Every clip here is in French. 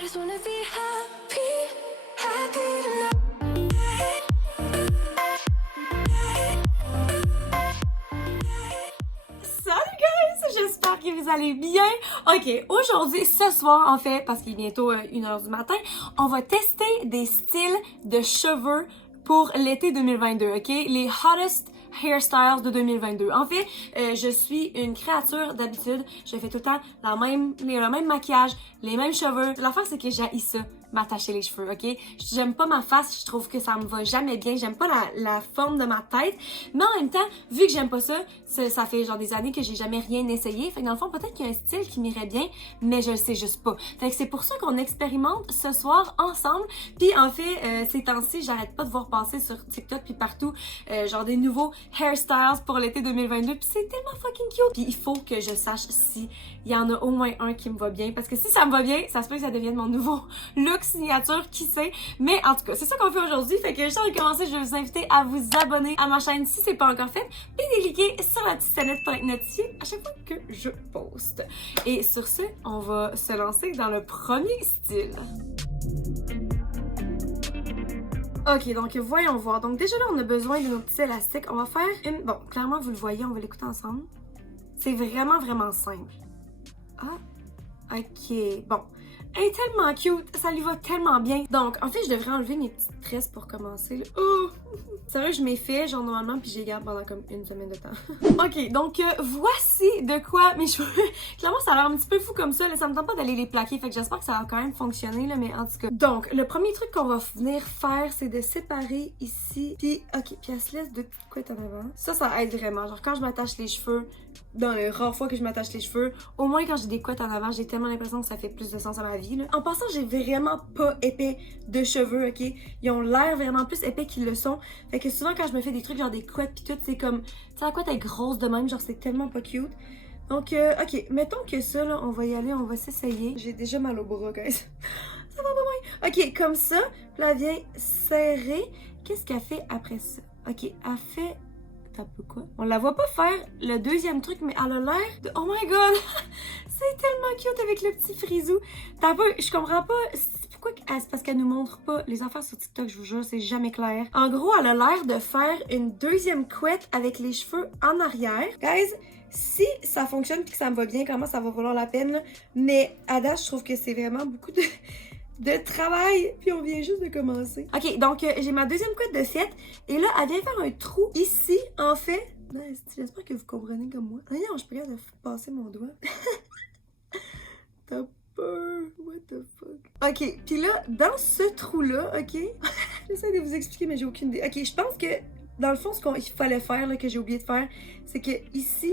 I just wanna be happy, happy tonight. Salut guys! J'espère que vous allez bien. Ok, aujourd'hui, ce soir en fait, parce qu'il est bientôt 1h du matin, on va tester des styles de cheveux pour l'été 2022, ok? Les hottest hairstyles de 2022. En fait, je suis une créature d'habitude. Je fais tout le temps le même maquillage, les mêmes cheveux. L'affaire, c'est que j'haïs ça, m'attacher les cheveux, ok? J'aime pas ma face, je trouve que ça me va jamais bien. J'aime pas la forme de ma tête. Mais en même temps, vu que j'aime pas ça, ça fait genre des années que j'ai jamais rien essayé. Fait que dans le fond, peut-être qu'il y a un style qui m'irait bien, mais je le sais juste pas. Fait que c'est pour ça qu'on expérimente ce soir ensemble. Puis en fait, ces temps-ci, j'arrête pas de voir passer sur TikTok puis partout, genre des nouveaux hairstyles pour l'été 2022. Puis c'est tellement fucking cute. Puis il faut que je sache si il y en a au moins un qui me va bien. Parce que si ça me va bien, ça se peut que ça devienne mon nouveau look signature, qui sait. Mais en tout cas, c'est ça qu'on fait aujourd'hui. Fait que juste avant de commencer, je vais vous inviter à vous abonner à ma chaîne si c'est pas encore fait. Puis de cliquer sur la petite sonnette pour être notifié à chaque fois que je poste. Et sur ce, on va se lancer dans le premier style. Ok, donc voyons voir. Donc déjà là, on a besoin de nos petits élastiques. On va faire une... Bon, clairement, vous le voyez, on va l'écouter ensemble. C'est vraiment, vraiment simple. Ah, ok, bon. Elle est tellement cute, ça lui va tellement bien. Donc, en fait, je devrais enlever mes petites tresses pour commencer. Là. Oh! C'est vrai, je m'ai fait, genre, normalement, puis je les garde pendant comme une semaine de temps. Ok, donc, voici de quoi mes cheveux... Clairement, ça a l'air un petit peu fou comme ça, là. Ça me tente pas d'aller les plaquer, fait que j'espère que ça va quand même fonctionner, là, mais en tout cas. Donc, le premier truc qu'on va venir faire, c'est de séparer ici. Puis, ok, puis elle se laisse deux petites couettes en avant. Ça aide vraiment. Genre, quand je m'attache les cheveux, dans les rares fois que je m'attache les cheveux, au moins quand j'ai des couettes en avant, j'ai tellement l'impression que ça fait plus de sens à ma vie, là. En passant, j'ai vraiment pas épais de cheveux, ok? Ils ont l'air vraiment plus épais qu'ils le sont. Fait que souvent, quand je me fais des trucs genre des couettes pis tout, c'est comme... Tu sais, la couette est grosse de même, genre c'est tellement pas cute. Donc, ok, mettons que ça, là, on va y aller, on va s'essayer. J'ai déjà mal au bras, guys. Ça va pas bien. Ok, comme ça, puis là, elle vient serrer. Qu'est-ce qu'elle fait après ça? Ok, elle fait... T'as peu quoi? On la voit pas faire le deuxième truc, mais elle a l'air de... Oh my god! C'est tellement cute avec le petit frisou. T'as peu... Je comprends pas... Pourquoi? C'est parce qu'elle nous montre pas les affaires sur TikTok, je vous jure, c'est jamais clair. En gros, elle a l'air de faire une deuxième couette avec les cheveux en arrière. Guys, si ça fonctionne puis que ça me va bien, comment ça va valoir la peine, là. Mais à date, je trouve que c'est vraiment beaucoup de travail, puis on vient juste de commencer. Ok, donc j'ai ma deuxième couette de faite, et là, elle vient faire un trou ici, en fait. J'espère que vous comprenez comme moi. Ah non, je peux pas passer mon doigt. T'as peur? What the fuck? Ok, puis là, dans ce trou-là, ok? J'essaie de vous expliquer, mais j'ai aucune idée. Ok, je pense que, dans le fond, ce qu'il fallait faire, là, que j'ai oublié de faire, c'est que ici,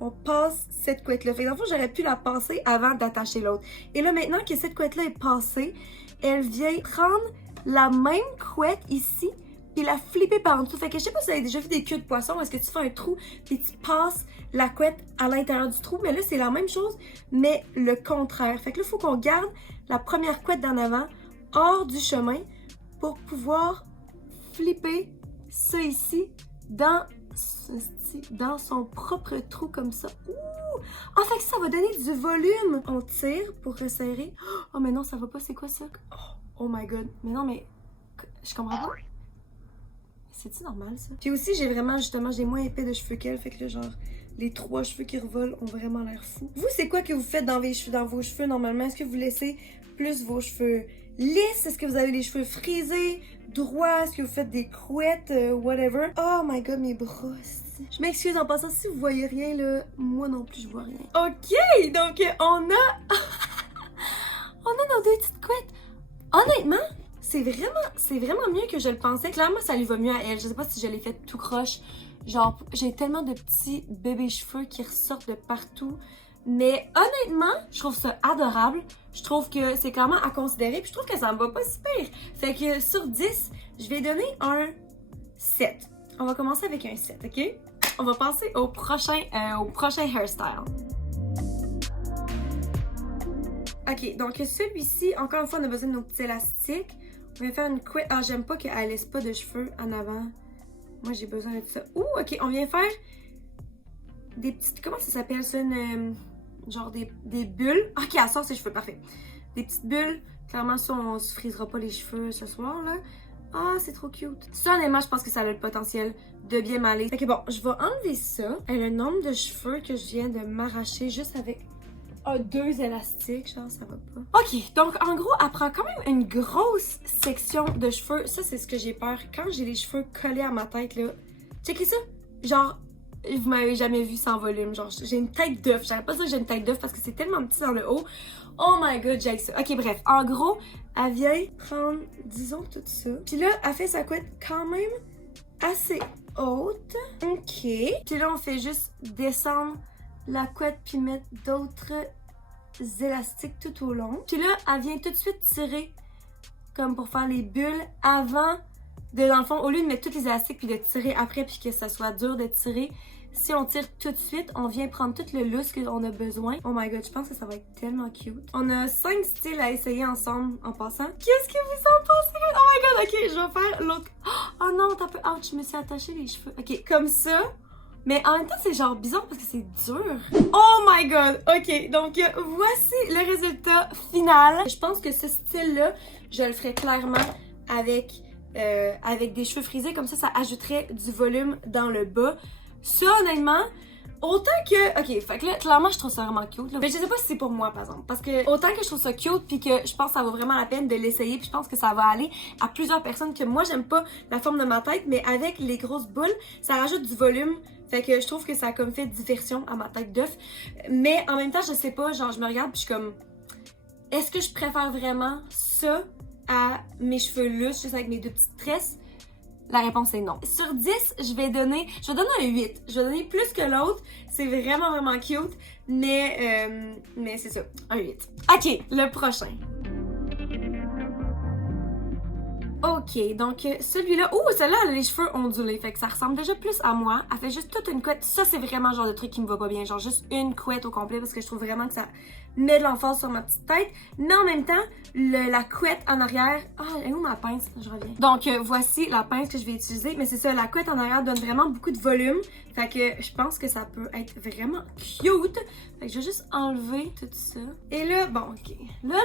on passe cette couette-là. Fait que dans le fond, j'aurais pu la passer avant d'attacher l'autre. Et là, maintenant que cette couette-là est passée, elle vient prendre la même couette ici, puis la flipper par en dessous. Fait que je sais pas si vous avez déjà vu des queues de poisson, est-ce que tu fais un trou, puis tu passes la couette à l'intérieur du trou. Mais là, c'est la même chose, mais le contraire. Fait que là, il faut qu'on garde la première couette d'en avant hors du chemin pour pouvoir flipper ça ici dans son propre trou comme ça. Ouh! En fait, ça va donner du volume. On tire pour resserrer. Oh, mais non, ça va pas. C'est quoi ça? Oh my god. Mais non, mais... Je comprends pas. C'est-tu normal, ça? Puis aussi, j'ai moins épais de cheveux qu'elle. Fait que là, genre, les 3 cheveux qui revolent ont vraiment l'air fous. Vous, c'est quoi que vous faites dans vos cheveux normalement? Est-ce que vous laissez plus vos cheveux lisses? Est-ce que vous avez les cheveux frisés? Droits? Est-ce que vous faites des couettes? Whatever. Oh my god, mes brosses. Je m'excuse en passant, si vous voyez rien, là, moi non plus, je vois rien. Ok, donc on a... on a nos 2 petites couettes. Honnêtement, c'est vraiment mieux que je le pensais. Clairement, ça lui va mieux à elle. Je sais pas si je l'ai fait tout croche. Genre, j'ai tellement de petits bébés cheveux qui ressortent de partout. Mais honnêtement, je trouve ça adorable. Je trouve que c'est clairement à considérer. Puis je trouve que ça me va pas si pire. Fait que sur 10, je vais donner un 7. On va commencer avec un 7, ok? On va passer au prochain hairstyle. Ok, donc celui-ci, encore une fois, on a besoin de nos petits élastiques. On va faire une couette. Ah, j'aime pas qu'elle laisse pas de cheveux en avant. Moi, j'ai besoin de ça. Ouh, ok, on vient faire des petites... Comment ça s'appelle ça? Genre des bulles. Ok, elle sort ses cheveux, parfait. des petites bulles. Clairement, ça, on se frisera pas les cheveux ce soir, là. Ah, c'est trop cute. Ça, honnêtement, je pense que ça a le potentiel de bien m'aller. Fait que bon, je vais enlever ça. Et le nombre de cheveux que je viens de m'arracher juste avec 2 élastiques, genre, ça va pas. Ok, donc en gros, elle prend quand même une grosse section de cheveux. Ça, c'est ce que j'ai peur. Quand j'ai les cheveux collés à ma tête, là, checkez ça. Genre, vous m'avez jamais vu sans volume. Genre, j'ai une tête d'œuf. J'arrête pas de dire que j'ai une tête d'œuf parce que c'est tellement petit dans le haut. Oh my god, j'ai ça. Ok, bref. En gros, elle vient prendre, disons, tout ça. Puis là, elle fait sa couette quand même assez haute. Ok. Puis là, on fait juste descendre la couette puis mettre d'autres élastiques tout au long. Puis là, elle vient tout de suite tirer comme pour faire les bulles avant de, dans le fond, au lieu de mettre tous les élastiques puis de tirer après puis que ça soit dur de tirer, si on tire tout de suite, on vient prendre tout le lousse qu'on a besoin. Oh my god, je pense que ça va être tellement cute. On a 5 styles à essayer ensemble en passant. Qu'est-ce que vous en pensez? Oh my god, ok, je vais faire l'autre. Oh non, t'as peu. Ouch, je me suis attaché les cheveux. Ok, comme ça. Mais en même temps, c'est genre bizarre parce que c'est dur. Oh my god! Ok, donc voici le résultat final. Je pense que ce style-là, je le ferais clairement avec des cheveux frisés. Comme ça ajouterait du volume dans le bas. Ça, honnêtement, autant que... Ok, fait que là, clairement, je trouve ça vraiment cute. Là. Mais je sais pas si c'est pour moi, par exemple. Parce que autant que je trouve ça cute, puis que je pense que ça vaut vraiment la peine de l'essayer, puis je pense que ça va aller à plusieurs personnes que moi, j'aime pas la forme de ma tête, mais avec les grosses boules, ça rajoute du volume. Fait que je trouve que ça a comme fait diversion à ma tête d'œuf. Mais en même temps, je sais pas, genre, je me regarde, puis je suis comme... Est-ce que je préfère vraiment ça à mes cheveux lousses, juste avec mes 2 petites tresses? La réponse est non. Sur 10, je vais donner un 8. Je vais donner plus que l'autre. C'est vraiment, vraiment cute. Mais c'est ça, un 8. Ok, le prochain. Ok, donc celui-là... Ouh, celle-là, elle a les cheveux ondulés. Fait que ça ressemble déjà plus à moi. Elle fait juste toute une couette. Ça, c'est vraiment le genre de truc qui me va pas bien. Genre juste une couette au complet parce que je trouve vraiment que ça met de l'emphase sur ma petite tête. Mais en même temps, la couette en arrière... Ah, elle est où ma pince? Je reviens. Donc, voici la pince que je vais utiliser. Mais c'est ça, la couette en arrière donne vraiment beaucoup de volume. Fait que je pense que ça peut être vraiment cute. Fait que je vais juste enlever tout ça. Et là, bon, ok. Là,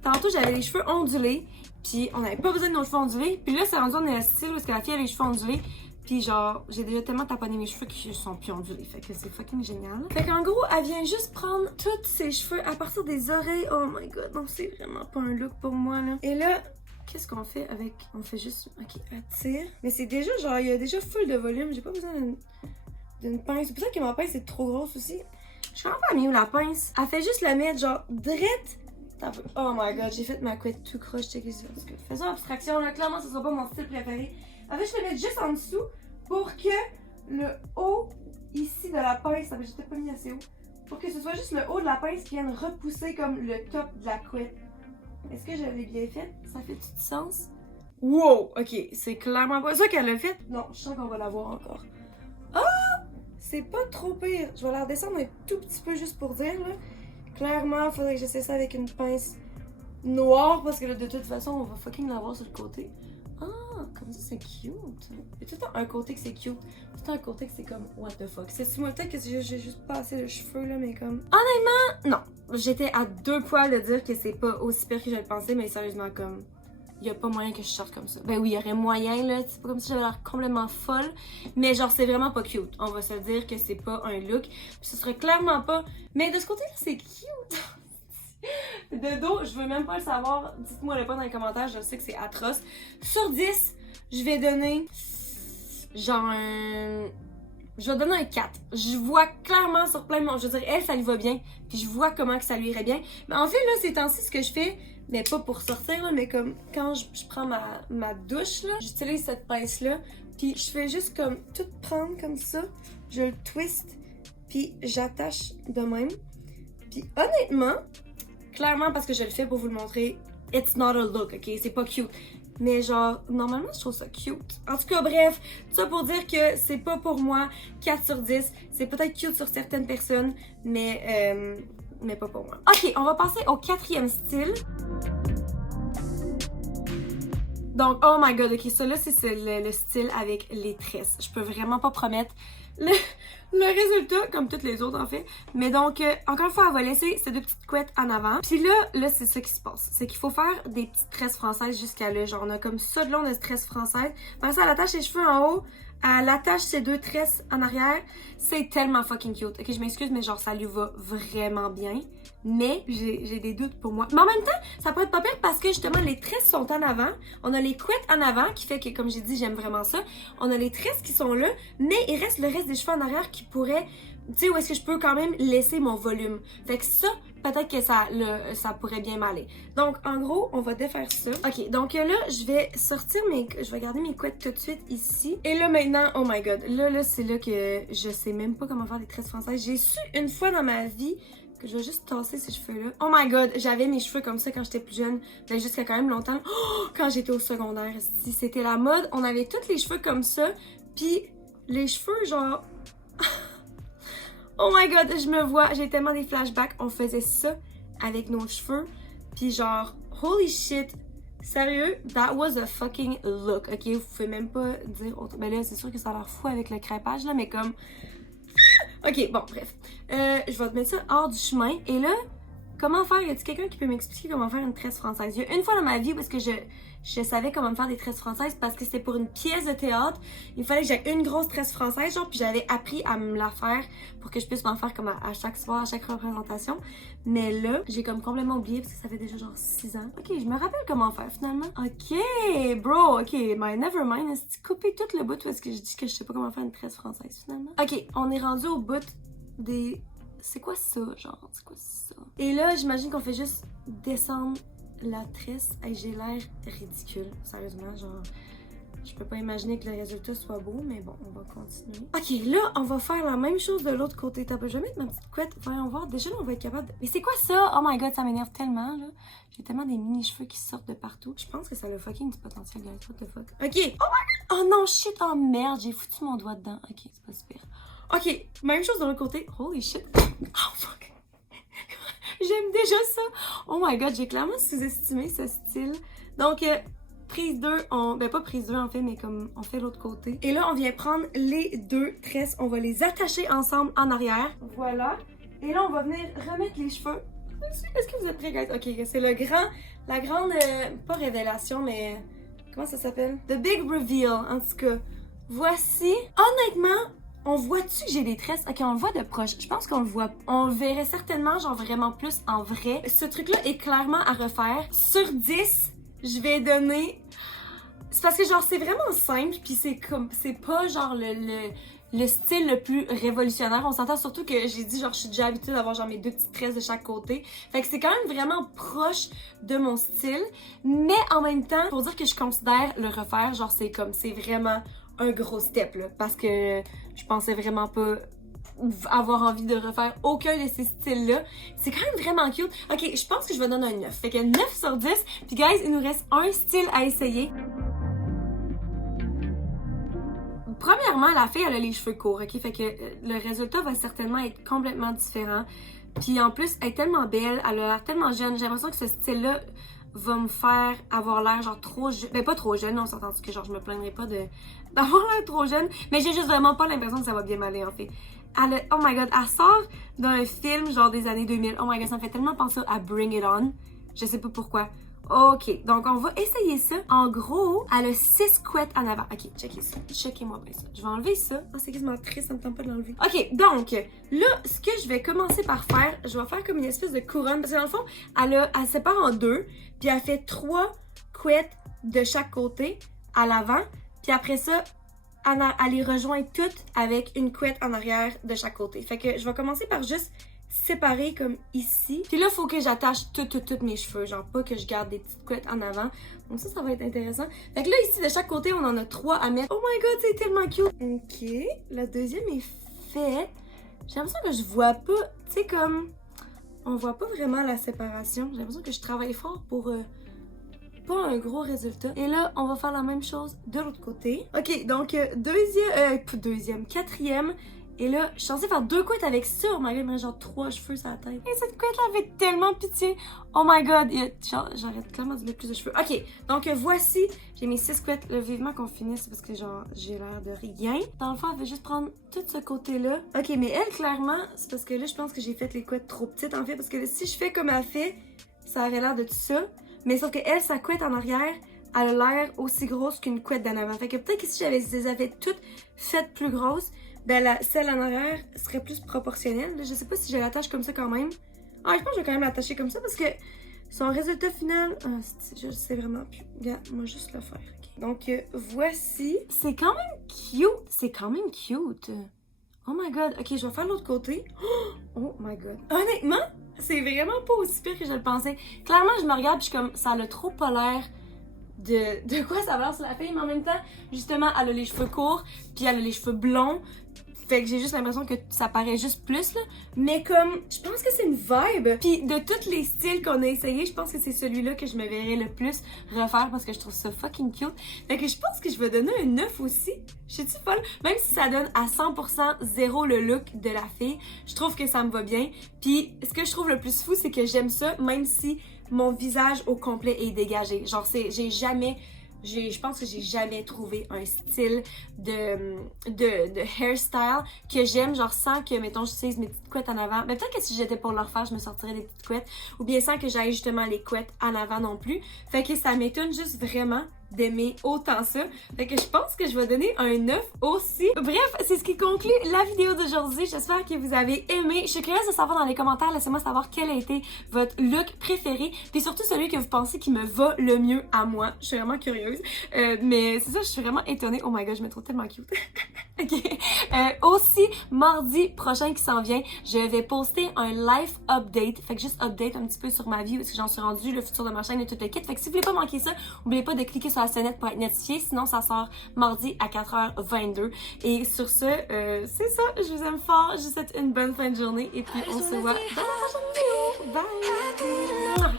tantôt, j'avais les cheveux ondulés. Puis on n'avait pas besoin de nos cheveux ondulés. Puis là, c'est rendu un style où est-ce que la fille a les cheveux ondulés. Puis genre, j'ai déjà tellement taponné mes cheveux qui sont plus ondulés. Fait que c'est fucking génial. Fait qu'en gros, elle vient juste prendre tous ses cheveux à partir des oreilles. Oh my god, non, c'est vraiment pas un look pour moi, là. Et là, qu'est-ce qu'on fait avec... On fait juste... Ok, elle tire. Mais c'est déjà genre, il y a déjà full de volume. J'ai pas besoin d'une pince. C'est pour ça que ma pince est trop grosse aussi. Je suis pas mieux la pince. Elle fait juste la mettre genre drette. Oh my god, j'ai fait ma couette tout croche, checker ça. Faisons abstraction, là, clairement, ce sera pas mon style préféré. En fait, je vais mettre juste en dessous pour que le haut ici de la pince, ça j'étais pas mis assez haut, pour que ce soit juste le haut de la pince qui vienne repousser comme le top de la couette. Est-ce que je l'ai bien fait? Ça fait tout sens? Wow, ok, c'est clairement pas ça qu'elle l'a fait. Non, je sens qu'on va la voir encore. Ah! C'est pas trop pire. Je vais la redescendre un tout petit peu juste pour dire, là. Clairement, il faudrait que j'essaie ça avec une pince noire parce que là, de toute façon, on va fucking l'avoir sur le côté. Ah, comme ça, c'est cute. Il y a tout le temps un côté que c'est cute, tout le temps un côté que c'est comme what the fuck. C'est moi peut-être que j'ai juste pas assez de cheveux là, mais comme... Honnêtement, non. J'étais à 2 poils de dire que c'est pas aussi pire que je le pensais, mais sérieusement, comme... Il y a pas moyen que je sorte comme ça. Ben oui, il y aurait moyen, là. C'est pas comme si j'avais l'air complètement folle. Mais genre, c'est vraiment pas cute. On va se dire que c'est pas un look. Puis ce serait clairement pas... Mais de ce côté-là, c'est cute. De dos, je veux même pas le savoir. Dites-moi le pas dans les commentaires. Je sais que c'est atroce. Sur 10, je vais donner... genre un... Je vais donner un 4. Je vois clairement sur plein de monde. Je veux dire, elle, ça lui va bien. Puis je vois comment que ça lui irait bien. Mais en fait, là, ces temps-ci, ce que je fais... Mais pas pour sortir, là, mais comme quand je prends ma douche, là, j'utilise cette pince-là, puis je fais juste comme tout prendre comme ça, je le twist, puis j'attache de même. Puis honnêtement, clairement parce que je le fais pour vous le montrer, it's not a look, ok? C'est pas cute. Mais genre, normalement, je trouve ça cute. En tout cas, bref, tout ça pour dire que c'est pas pour moi 4 sur 10. C'est peut-être cute sur certaines personnes, mais pas pour moi. Ok, on va passer au 4e style. Donc, oh my god, ok, ça là, c'est le style avec les tresses. Je peux vraiment pas promettre le résultat, comme toutes les autres en fait. Mais donc, encore une fois, elle va laisser ces deux petites couettes en avant. Puis là, c'est ça qui se passe. C'est qu'il faut faire des petites tresses françaises jusqu'à là. Genre, on a comme ça de long de tresses françaises. Après ça, elle attache ses cheveux en haut. Elle attache ses deux tresses en arrière. C'est tellement fucking cute. Ok, je m'excuse, mais genre, ça lui va vraiment bien. Mais j'ai des doutes pour moi. Mais en même temps, ça peut être pas pire parce que justement, les tresses sont en avant. On a les couettes en avant qui fait que, comme j'ai dit, j'aime vraiment ça. On a les tresses qui sont là, mais il reste le reste des cheveux en arrière qui pourraient, tu sais, où est-ce que je peux quand même laisser mon volume. Fait que ça, peut-être que ça pourrait bien m'aller. Donc, en gros, on va défaire ça. Ok, donc là, je vais je vais garder mes couettes tout de suite ici. Et là, maintenant, oh my god, là, c'est là que je sais même pas comment faire des tresses françaises. J'ai su une fois dans ma vie que je vais juste tasser ces cheveux-là. Oh my god, j'avais mes cheveux comme ça quand j'étais plus jeune, mais jusqu'à quand même longtemps. Oh, quand j'étais au secondaire, si c'était la mode, on avait tous les cheveux comme ça, puis les cheveux genre... Oh my god, je me vois, j'ai tellement des flashbacks, on faisait ça avec nos cheveux, puis genre, holy shit, sérieux, that was a fucking look, ok? Vous pouvez même pas dire autre... Ben là, c'est sûr que ça a l'air fou avec le crêpage, là, mais comme... Ok, bon, bref. Je vais te mettre ça hors du chemin. Et là, comment faire? Y a-t-il quelqu'un qui peut m'expliquer comment faire une tresse française? Il y a une fois dans ma vie parce que je savais comment me faire des tresses françaises parce que c'était pour une pièce de théâtre. Il fallait que j'aie une grosse tresse française, genre, puis j'avais appris à me la faire pour que je puisse m'en faire comme à chaque soir, à chaque représentation. Mais là, j'ai comme complètement oublié parce que ça fait déjà genre 6 ans. Ok, je me rappelle comment faire finalement. Ok, bro, ok, mais never mind. Est-ce que tu coupé tout le bout parce que je dis que je sais pas comment faire une tresse française finalement? Ok, on est rendu au bout des... C'est quoi ça, genre? C'est quoi ça? Et là, j'imagine qu'on fait juste descendre la tresse. Hey, j'ai l'air ridicule, sérieusement, genre... Je peux pas imaginer que le résultat soit beau, mais bon, on va continuer. Ok, là, on va faire la même chose de l'autre côté. Je vais mettre ma petite couette. Voyons voir. Déjà, là, on va être capable de... Mais c'est quoi ça? Oh my god, ça m'énerve tellement, là. J'ai tellement des mini-cheveux qui sortent de partout. Je pense que ça a fucking du potentiel, guys. What the fuck? Ok! Oh my god! Oh non, shit! Oh merde, j'ai foutu mon doigt dedans. Ok, c'est pas super. Ok, même chose de l'autre côté. Holy shit! Oh fuck! J'aime déjà ça! Oh my god, j'ai clairement sous-estimé ce style. Donc, prise 2, ben pas prise 2 en fait, mais comme on fait l'autre côté. Et là, on vient prendre les deux tresses, on va les attacher ensemble en arrière. Voilà. Et là, on va venir remettre les cheveux. Est-ce que vous êtes prêts, guys? Ok, c'est la grande, pas révélation, mais comment ça s'appelle? The Big Reveal, en tout cas. Voici, honnêtement, on voit-tu que j'ai des tresses? Ok, on le voit de proche. Je pense qu'on le voit. On le verrait certainement, genre vraiment plus en vrai. Ce truc-là est clairement à refaire. Sur 10, je vais donner... C'est parce que genre c'est vraiment simple, puis c'est pas genre le style le plus révolutionnaire. On s'entend surtout que j'ai dit genre je suis déjà habituée d'avoir genre mes deux petites tresses de chaque côté. Fait que c'est quand même vraiment proche de mon style. Mais en même temps, pour dire que je considère le refaire, genre c'est vraiment un gros step là. Parce que je pensais vraiment pas avoir envie de refaire aucun de ces styles-là. C'est quand même vraiment cute. Ok, je pense que je vais donner un 9. Fait que 9 sur 10. Puis guys, il nous reste un style à essayer. Premièrement, la fille, elle a les cheveux courts, ok? Fait que le résultat va certainement être complètement différent. Puis en plus, elle est tellement belle, elle a l'air tellement jeune. J'ai l'impression que ce style-là va me faire avoir l'air genre trop jeune. Ben pas trop jeune, on s'entend que genre je me plaindrai pas d'avoir l'air trop jeune. Mais j'ai juste vraiment pas l'impression que ça va bien m'aller en fait. Oh my god, elle sort d'un film genre des années 2000. Oh my god, ça me fait tellement penser à Bring It On. Je sais pas pourquoi. Ok, donc on va essayer ça. En gros, elle a 6 couettes en avant. Ok, checkez ça. Checkez-moi bien ça. Je vais enlever ça. Oh, c'est quasiment triste, ça me tente pas de l'enlever. Ok, donc, là, ce que je vais commencer par faire, je vais faire comme une espèce de couronne. Parce que dans le fond, elle sépare en deux. Puis elle fait 3 couettes de chaque côté à l'avant. Puis après ça, elle les rejoint toutes avec une couette en arrière de chaque côté. Fait que je vais commencer par juste séparer comme ici. Puis là, il faut que j'attache tous mes cheveux. Genre pas que je garde des petites couettes en avant. Donc ça va être intéressant. Fait que là, ici, de chaque côté, on en a 3 à mettre. Oh my god, c'est tellement cute! Ok, la deuxième est faite. J'ai l'impression que je vois pas, tu sais comme... On voit pas vraiment la séparation. J'ai l'impression que je travaille fort pour... pas un gros résultat. Et là, on va faire la même chose de l'autre côté. Ok, donc quatrième Et là, je suis censée faire 2 couettes avec ça. Oh my god, il me reste genre 3 cheveux sur la tête. Et cette couette-là fait tellement pitié. Oh my god, j'arrête clairement de mettre plus de cheveux. Ok, donc voici, j'ai mes 6 couettes. Là, vivement qu'on finisse parce que genre, j'ai l'air de rien. Dans le fond, elle veut juste prendre tout ce côté-là. Ok, mais elle, clairement, c'est parce que là, je pense que j'ai fait les couettes trop petites en fait. Parce que là, si je fais comme elle fait, ça aurait l'air de tout ça. Mais sauf que elle, sa couette en arrière, elle a l'air aussi grosse qu'une couette d'en avant. Fait que peut-être que si j'avais les avais toutes faites plus grosses, ben celle en arrière serait plus proportionnelle. Je sais pas si je l'attache comme ça quand même. Ah, je pense que je vais quand même l'attacher comme ça parce que son résultat final, je sais vraiment plus. Regarde, moi juste le faire. Okay. Donc voici. C'est quand même cute. C'est quand même cute. Oh my god. Ok, je vais faire l'autre côté. Oh my god. Honnêtement, c'est vraiment pas aussi pire que je le pensais. Clairement, je me regarde, puis je suis comme, ça a trop pas l'air de quoi ça va l'air sur la fille, mais en même temps, justement, elle a les cheveux courts, puis elle a les cheveux blonds. Fait que j'ai juste l'impression que ça paraît juste plus, là. Mais comme, je pense que c'est une vibe. Puis de tous les styles qu'on a essayé, je pense que c'est celui-là que je me verrais le plus refaire parce que je trouve ça fucking cute. Fait que je pense que je vais donner un 9 aussi. Je suis-tu folle? Même si ça donne à 100% zéro le look de la fille, je trouve que ça me va bien. Puis ce que je trouve le plus fou, c'est que j'aime ça, même si mon visage au complet est dégagé. Genre, je pense que j'ai jamais trouvé un style de hairstyle que j'aime, genre sans que, mettons, j'utilise mes petites couettes en avant. Mais peut-être que si j'étais pour le refaire, je me sortirais des petites couettes. Ou bien sans que j'aille justement les couettes en avant non plus. Fait que ça m'étonne juste vraiment d'aimer autant ça. Fait que je pense que je vais donner un 9 aussi. Bref, c'est ce qui conclut la vidéo d'aujourd'hui. J'espère que vous avez aimé. Je suis curieuse de savoir dans les commentaires. Laissez-moi savoir quel a été votre look préféré. Puis surtout celui que vous pensez qui me va le mieux à moi. Je suis vraiment curieuse. Mais c'est ça, je suis vraiment étonnée. Oh my god, je me trouve tellement cute. Ok. Aussi, mardi prochain qui s'en vient, je vais poster un life update. Fait que juste update un petit peu sur ma vie, parce que j'en suis rendue, le futur de ma chaîne et tout le kit. Fait que si vous voulez pas manquer ça, n'oubliez pas de cliquer sur la sonnette pour être notifié. Sinon, ça sort mardi à 4h22. Et sur ce, c'est ça. Je vous aime fort. Je vous souhaite une bonne fin de journée. Et puis, on se voit dans la prochaine vidéo. Bye!